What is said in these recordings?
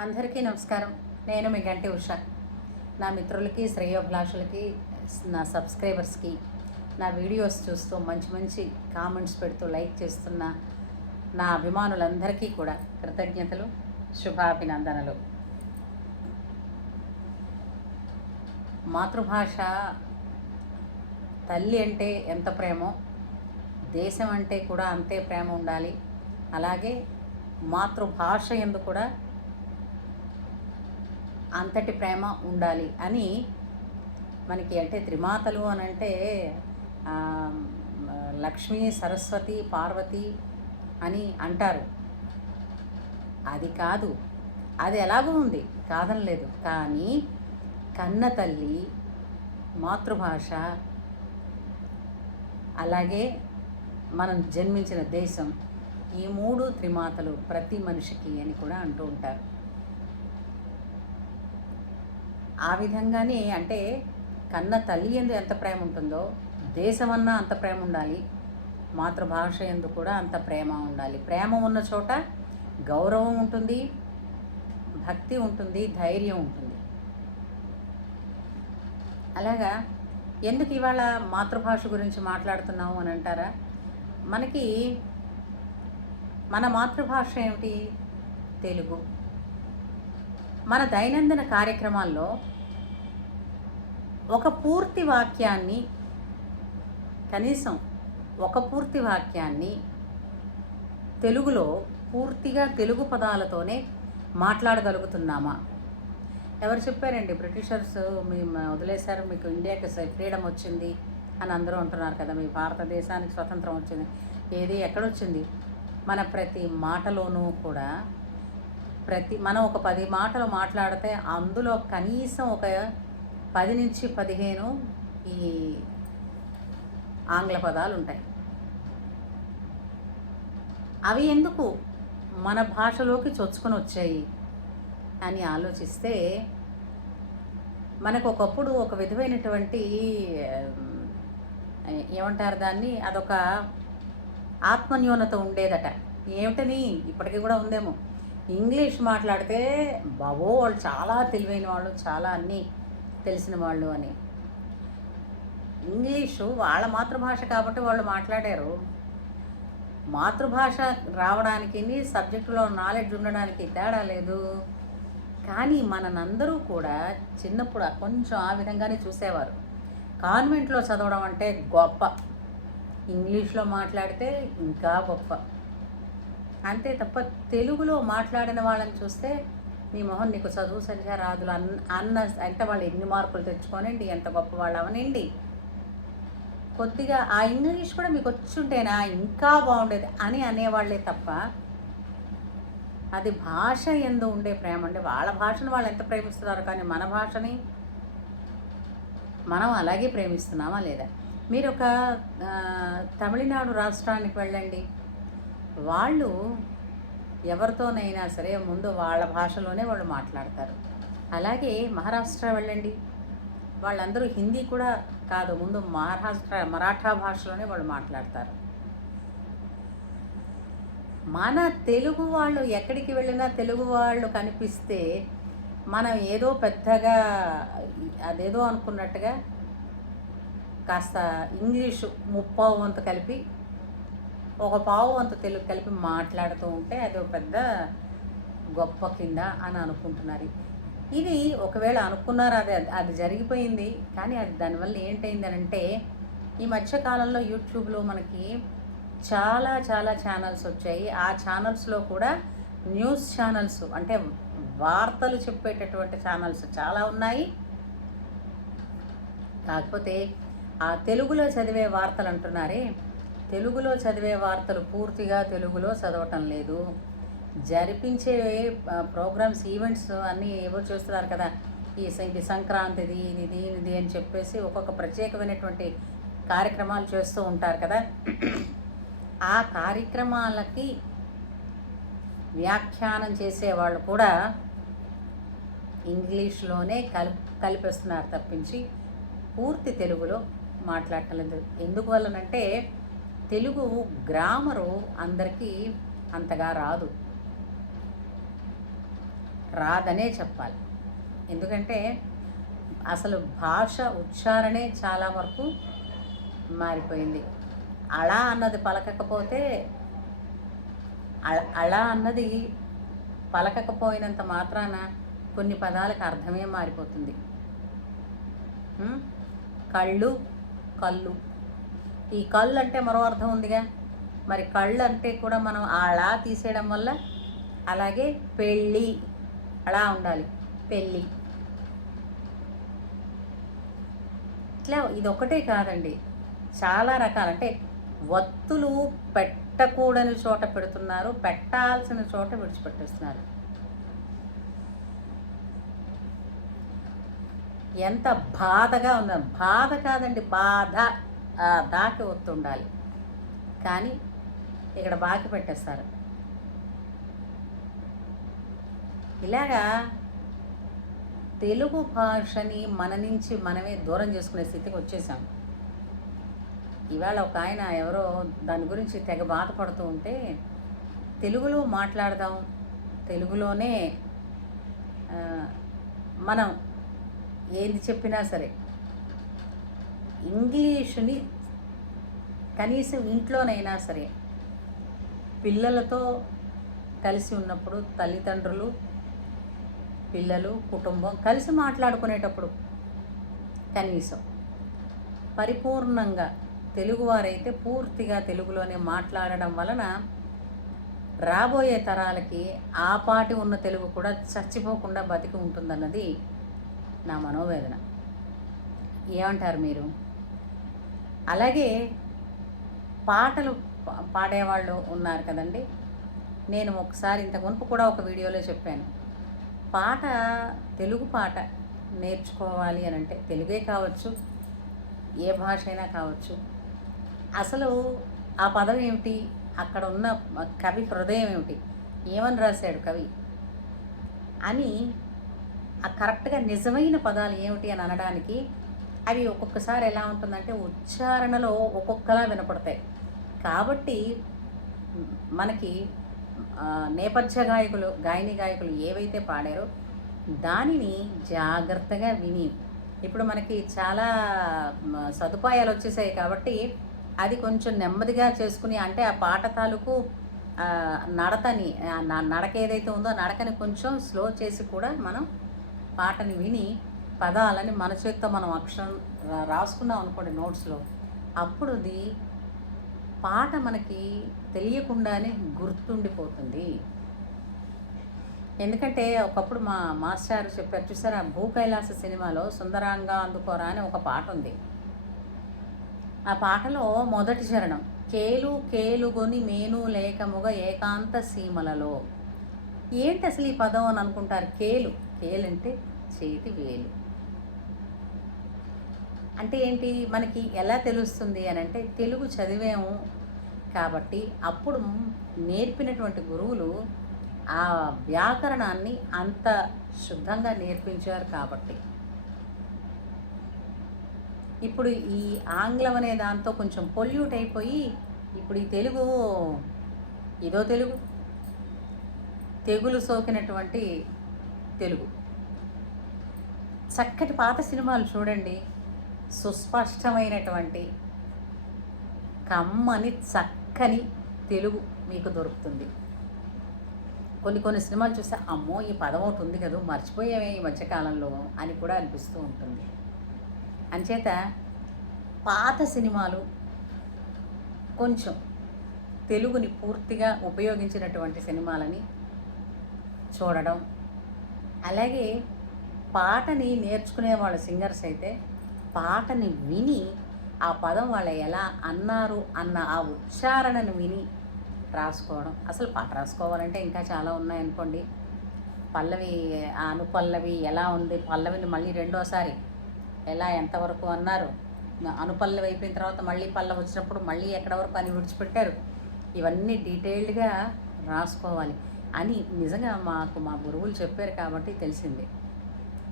అందరికీ నమస్కారం. నేను మీ గంటి ఉష. నా మిత్రులకి, శ్రేయోభిలాషులకి, నా సబ్స్క్రైబర్స్కి, నా వీడియోస్ చూస్తూ మంచి మంచి కామెంట్స్ పెడుతూ లైక్ చేస్తున్న నా అభిమానులందరికీ కూడా కృతజ్ఞతలు, శుభాభినందనలు. మాతృభాష తల్లి అంటే ఎంత ప్రేమో, దేశం అంటే కూడా అంతే ప్రేమ ఉండాలి. అలాగే మాతృభాష యందు కూడా అంతటి ప్రేమ ఉండాలి అని మనకి అంటే త్రిమాతలు అని అంటే లక్ష్మీ, సరస్వతి, పార్వతి అని అంటారు. అది కాదు, అది ఎలాగూ ఉంది, కాదనలేదు. కానీ కన్న తల్లి, మాతృభాష, అలాగే మనం జన్మించిన దేశం, ఈ మూడు త్రిమాతలు ప్రతి మనిషికి అని కూడా అంటూ ఉంటారు. ఆ విధంగానే అంటే కన్న తల్లి యందు ఎంత ప్రేమ ఉంటుందో దేశమన్నా అంత ప్రేమ ఉండాలి, మాతృభాష యందు కూడా అంత ప్రేమ ఉండాలి. ప్రేమ ఉన్న చోట గౌరవం ఉంటుంది, భక్తి ఉంటుంది, ధైర్యం ఉంటుంది. అలాగా ఎందుకు ఇవాళ మాతృభాష గురించి మాట్లాడుతున్నాము అని అంటారా? మనకి మన మాతృభాష ఏమిటి? తెలుగు. మన దైనందిన కార్యక్రమాల్లో ఒక పూర్తి వాక్యాన్ని, కనీసం ఒక పూర్తి వాక్యాన్ని తెలుగులో పూర్తిగా తెలుగు పదాలతోనే మాట్లాడగలుగుతున్నామా? ఎవరు చెప్పారండి? బ్రిటిషర్స్ మీ వదిలేశారు, మీకు ఇండియాకి ఫ్రీడమ్ వచ్చింది అని అందరూ అంటున్నారు కదా, మీ భారతదేశానికి స్వతంత్రం వచ్చింది. ఏది ఎక్కడొచ్చింది? మన ప్రతి మాటలోనూ కూడా మనం ఒక 10 మాటలు మాట్లాడితే అందులో కనీసం ఒక 10 నుంచి 15 ఈ ఆంగ్ల పదాలు ఉంటాయి. అవి ఎందుకు మన భాషలోకి చొచ్చుకొని వచ్చాయి అని ఆలోచిస్తే మనకు ఒకప్పుడు ఒక విధమైనటువంటి ఏమంటారు దాన్ని, అదొక ఆత్మన్యూనత ఉండేదట. ఏమిటని ఇప్పటికీ కూడా ఉందేమో. ఇంగ్లీష్ మాట్లాడితే బాబో వాళ్ళు చాలా తెలివైన వాళ్ళు, చాలా అన్నీ తెలిసిన వాళ్ళు అని. ఇంగ్లీషు వాళ్ళ మాతృభాష కాబట్టి వాళ్ళు మాట్లాడారు. మాతృభాష రావడానికి, సబ్జెక్టులో నాలెడ్జ్ ఉండడానికి తేడా లేదు. కానీ మనందరూ కూడా చిన్నప్పుడు కొంచెం ఆ విధంగానే చూసేవారు. కాన్వెంట్లో చదవడం అంటే గొప్ప, ఇంగ్లీష్లో మాట్లాడితే ఇంకా గొప్ప, అంతే తప్ప తెలుగులో మాట్లాడిన వాళ్ళని చూస్తే నీ మొహం, నీకు చదువు సరిగా రాదులు అన్న అంటే వాళ్ళు ఎన్ని మార్కులు తెచ్చుకోనండి, ఎంత గొప్ప వాళ్ళు అవనండి, కొద్దిగా ఆ ఇంగ్లీష్ కూడా మీకు వచ్చుంటేనా ఇంకా బాగుండేది అని అనేవాళ్ళే తప్ప అది భాష ఎందు ఉండే ప్రేమ. అంటే వాళ్ళ భాషను వాళ్ళు ఎంత ప్రేమిస్తున్నారు, కానీ మన భాషని మనం అలాగే ప్రేమిస్తున్నామా లేదా? మీరు ఒక తమిళనాడు రాష్ట్రానికి వెళ్ళండి, వాళ్ళు ఎవరితోనైనా సరే ముందు వాళ్ళ భాషలోనే వాళ్ళు మాట్లాడతారు. అలాగే మహారాష్ట్ర వెళ్ళండి, వాళ్ళందరూ హిందీ కూడా కాదు, ముందు మరాఠా భాషలోనే వాళ్ళు మాట్లాడతారు. మన తెలుగు వాళ్ళు ఎక్కడికి వెళ్ళినా తెలుగు వాళ్ళు కనిపిస్తే మనం ఏదో పెద్దగా అదేదో అనుకున్నట్టుగా కాస్త ఇంగ్లీషు ముప్పావు వంతు కలిపి, ఒక పావు వంతు తెలుగు కలిపి మాట్లాడుతూ ఉంటే అది ఒక పెద్ద గొప్ప కింద అని అనుకుంటున్నారు. ఇది ఒకవేళ అనుకున్నారు, అది జరిగిపోయింది. కానీ అది దానివల్ల ఏంటైందని అంటే ఈ మధ్యకాలంలో యూట్యూబ్లో మనకి చాలా చాలా ఛానల్స్ వచ్చాయి. ఆ ఛానల్స్లో కూడా న్యూస్ ఛానల్స్ అంటే వార్తలు చెప్పేటటువంటి ఛానల్స్ చాలా ఉన్నాయి. కాకపోతే ఆ తెలుగులో చదివే వార్తలు అంటున్నారే, తెలుగులో చదివే వార్తలు పూర్తిగా తెలుగులో చదవటం లేదు. జరిపించే ప్రోగ్రామ్స్, ఈవెంట్స్ అన్నీ ఏవో చేస్తున్నారు కదా, ఇది సంక్రాంతిది, ఇది అని చెప్పేసి ఒక్కొక్క ప్రత్యేకమైనటువంటి కార్యక్రమాలు చేస్తూ ఉంటారు కదా. ఆ కార్యక్రమాలకి వ్యాఖ్యానం చేసేవాళ్ళు కూడా ఇంగ్లీష్లోనే కలిపేస్తున్నారు తప్పించి పూర్తి తెలుగులో మాట్లాడటం లేదు. ఎందువల్లనంటే తెలుగు గ్రామరు అందరికీ అంతగా రాదు. రాదనే చెప్పాలి. ఎందుకంటే అసలు భాష ఉచ్చారణే చాలా వరకు మారిపోయింది. అలా అన్నది పలకకపోతే అలా అన్నది పలకకపోయినంత మాత్రాన కొన్ని పదాలకు అర్థమే మారిపోతుంది. కళ్ళు, కళ్ళు, ఈ కళ్ళు అంటే మరో అర్థం ఉందిగా, మరి కళ్ళు అంటే కూడా మనం అలా తీసేయడం వల్ల, అలాగే పెళ్ళి అలా ఉండాలి, పెళ్ళి. ఇట్లా ఇదొక్కటే కాదండి, చాలా రకాలు. అంటే వత్తులు పెట్టకూడని చోట పెడుతున్నారు, పెట్టాల్సిన చోట విడిచిపెట్టేస్తున్నారు. ఎంత బాధగా ఉందో, బాధ కాదండి, బాధ, దాకి ఒత్తు ఉండాలి, కానీ ఇక్కడ బాకి పెట్టేస్తారు. ఇలాగా తెలుగు భాషని మన నుంచి మనమే దూరం చేసుకునే స్థితికి వచ్చేసాం. ఇవాళ ఒక ఆయన ఎవరో దాని గురించి తెగ బాధపడుతూ ఉంటే, తెలుగులో మాట్లాడదాం, తెలుగులోనే మనం ఏది చెప్పినా సరే, ఇంగ్లీషుని కనీసం ఇంట్లోనైనా సరే పిల్లలతో కలిసి ఉన్నప్పుడు, తల్లిదండ్రులు, పిల్లలు, కుటుంబం కలిసి మాట్లాడుకునేటప్పుడు కనీసం పరిపూర్ణంగా తెలుగువారైతే పూర్తిగా తెలుగులోనే మాట్లాడడం వలన రాబోయే తరాలకి ఆ పాటి ఉన్న తెలుగు కూడా చచ్చిపోకుండా బతికి ఉంటుందన్నది నా మనోవేదన. ఏమంటారు మీరు? అలాగే పాటలు పాడేవాళ్ళు ఉన్నారు కదండి. నేను ఒకసారి ఇంతకు మునుపు కూడా ఒక వీడియోలో చెప్పాను, పాట, తెలుగు పాట నేర్చుకోవాలి అని అంటే తెలుగే కావచ్చు, ఏ భాష అయినా కావచ్చు, అసలు ఆ పదం ఏమిటి, అక్కడ ఉన్న కవి హృదయం ఏమిటి, ఏమని రాశాడు కవి అని ఆ కరెక్ట్గా నిజమైన పదాలు ఏమిటి అని అనడానికి అవి ఒక్కొక్కసారి ఎలా ఉంటుందంటే ఉచ్చారణలో ఒక్కొక్కలా వినపడతాయి. కాబట్టి మనకి నేపథ్య గాయకులు, గాయకులు ఏవైతే పాడారో దానిని జాగ్రత్తగా విని, ఇప్పుడు మనకి చాలా సదుపాయాలు వచ్చేసాయి కాబట్టి అది కొంచెం నెమ్మదిగా చేసుకుని, అంటే ఆ పాట తాలూకు నడతని, నడక ఏదైతే ఉందో నడకని కొంచెం స్లో చేసి కూడా మనం పాటని విని పదాలని మన చేతితో మనం అక్షరం రాసుకున్నాం అనుకోండి నోట్స్లో, అప్పుడు అది పాట మనకి తెలియకుండానే గుర్తుండిపోతుంది. ఎందుకంటే ఒకప్పుడు మా మాస్టర్ చెప్పారు చూసారా, భూ కైలాస సినిమాలో సుందరాంగా అందుకోరా అని ఒక పాట ఉంది. ఆ పాటలో మొదటి చరణం, కేలు కేలుగొని మేను లేకముగా ఏకాంత సీమలలో. ఏంటి అసలు ఈ పదం అని అనుకుంటారు. కేలంటే చేతి వేలు అంటే ఏంటి, మనకి ఎలా తెలుస్తుంది అని అంటే తెలుగు చదివాము కాబట్టి అప్పుడు నేర్పినటువంటి గురువులు ఆ వ్యాకరణాన్ని అంత శుద్ధంగా నేర్పించారు కాబట్టి. ఇప్పుడు ఈ ఆంగ్లం అనే దాంతో కొంచెం పొల్యూట్ అయిపోయి ఇప్పుడు ఈ తెలుగు ఇదో తెలుగు, తెగులు సోకినటువంటి తెలుగు. చక్కటి పాత సినిమాలు చూడండి, సుస్పష్టమైనటువంటి కమ్మని చక్కని తెలుగు మీకు దొరుకుతుంది. కొన్ని సినిమాలు చూస్తే అమ్మో ఈ పదం ఒకటి ఉంది కదా, మర్చిపోయామే ఈ మధ్యకాలంలో అని కూడా అనిపిస్తూ ఉంటుంది. అంచేత పాత సినిమాలు కొంచెం తెలుగుని పూర్తిగా ఉపయోగించినటువంటి సినిమాలని చూడడం, అలాగే పాటని నేర్చుకునే వాళ్ళ సింగర్స్ అయితే పాటని విని ఆ పదం వాళ్ళు ఎలా అన్నారు అన్న ఆ ఉచ్చారణను విని రాసుకోవడం. అసలు పాట రాసుకోవాలంటే ఇంకా చాలా ఉన్నాయనుకోండి. పల్లవి, అనుపల్లవి ఎలా ఉంది, పల్లవిని మళ్ళీ రెండోసారి ఎలా ఎంతవరకు అన్నారు, అనుపల్లవి అయిపోయిన తర్వాత మళ్ళీ పల్లవి వచ్చినప్పుడు మళ్ళీ ఎక్కడ వరకు అని విడిచిపెట్టారు, ఇవన్నీ డీటెయిల్డ్గా రాసుకోవాలి అని నిజంగా మా గురువులు చెప్పారు కాబట్టి తెలిసింది.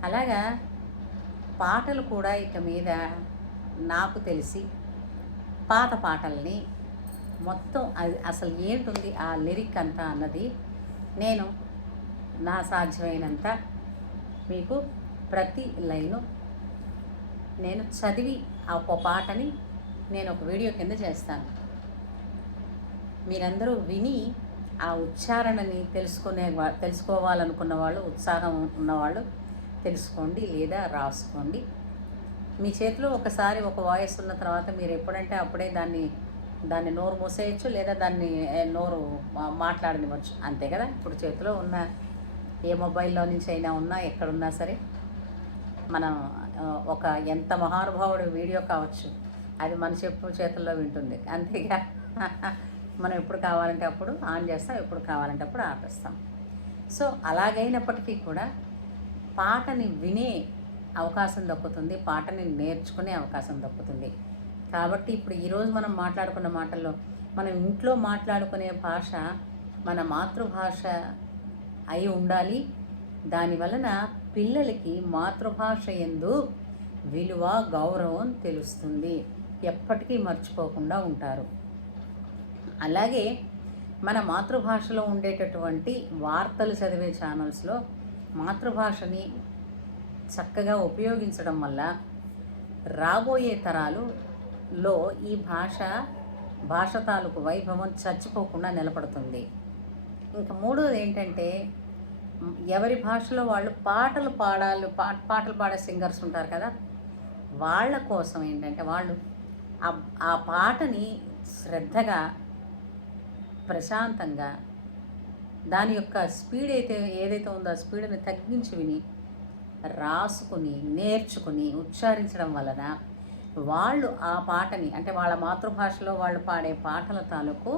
అలాగా పాటలు కూడా ఇక మీద నాకు తెలిసి పాత పాటల్ని మొత్తం అది అసలు ఏంటుంది ఆ లిరిక్ అంతా అన్నది నేను నా సాధ్యమైనంత మీకు ప్రతి లైను నేను చదివి ఆ ఒక పాటని నేను ఒక వీడియో కింద చేస్తాను. మీరందరూ విని ఆ ఉచ్చారణని తెలుసుకోవాలనుకున్న వాళ్ళు, ఉత్సాహం ఉన్నవాళ్ళు తెలుసుకోండి లేదా రాసుకోండి. మీ చేతిలో ఒకసారి ఒక వాయిస్ ఉన్న తర్వాత మీరు ఎప్పుడంటే అప్పుడే దాన్ని నోరు మూసేయచ్చు లేదా దాన్ని నోరు మాట్లాడనివ్వచ్చు, అంతే కదా. ఇప్పుడు చేతిలో ఉన్న ఏ మొబైల్లో నుంచి అయినా ఉన్నా ఎక్కడున్నా సరే మనం ఒక ఎంత మహానుభావుడు వీడియో కావచ్చు, అది మన చేతుల్లో వింటుంది, అంతేగా. మనం ఎప్పుడు కావాలంటే అప్పుడు ఆన్ చేస్తాం, ఎప్పుడు కావాలంటే అప్పుడు ఆపేస్తాం. సో అలాగైనప్పటికీ కూడా పాటని వినే అవకాశం దక్కుతుంది, పాటని నేర్చుకునే అవకాశం దక్కుతుంది. కాబట్టి ఇప్పుడు ఈరోజు మనం మాట్లాడుకున్న మాటల్లో మనం ఇంట్లో మాట్లాడుకునే భాష మన మాతృభాష అయి ఉండాలి. దానివలన పిల్లలకి మాతృభాష యందు విలువ, గౌరవం తెలుస్తుంది, ఎప్పటికీ మర్చిపోకుండా ఉంటారు. అలాగే మన మాతృభాషలో ఉండేటటువంటి వార్తలు చదివే ఛానల్స్లో మాతృభాషని చక్కగా ఉపయోగించడం వల్ల రాబోయే తరాలులో ఈ భాష తాలూకు వైభవం చచ్చిపోకుండా నిలబడుతుంది. ఇంకా మూడోది ఏంటంటే, ఎవరి భాషలో వాళ్ళు పాటలు పాడే సింగర్స్ ఉంటారు కదా, వాళ్ళ కోసం ఏంటంటే వాళ్ళు ఆ పాటని శ్రద్ధగా, ప్రశాంతంగా, దాని యొక్క స్పీడ్ ఏదైతే ఉందో ఆ స్పీడ్ని తగ్గించి విని, రాసుకుని, నేర్చుకుని, ఉచ్చారించడం వలన వాళ్ళు ఆ పాటని అంటే వాళ్ళ మాతృభాషలో వాళ్ళు పాడే పాటల తాలూకు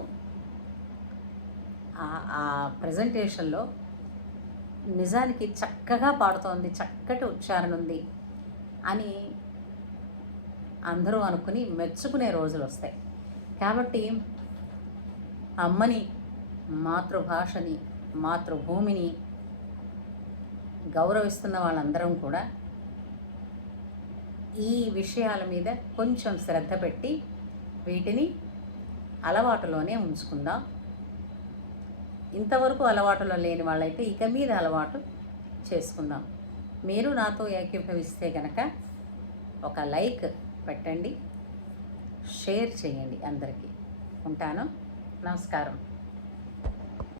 ఆ ప్రజెంటేషన్లో నిజానికి చక్కగా పాడుతోంది, చక్కటి ఉచ్చారణ ఉంది అని అందరూ అనుకుని మెచ్చుకునే రోజులు వస్తాయి. కాబట్టి అమ్మని, మాతృభాషని, మాతృభూమిని గౌరవిస్తున్న వాళ్ళందరం కూడా ఈ విషయాల మీద కొంచెం శ్రద్ధ పెట్టి వీటిని అలవాటులోనే ఉంచుకుందాం. ఇంతవరకు అలవాటులో లేని వాళ్ళైతే ఇక మీద అలవాటు చేసుకుందాం. మీరు నాతో ఏకీభవిస్తే కనుక ఒక లైక్ పెట్టండి, షేర్ చేయండి అందరికీ. ఉంటాను. నమస్కారం.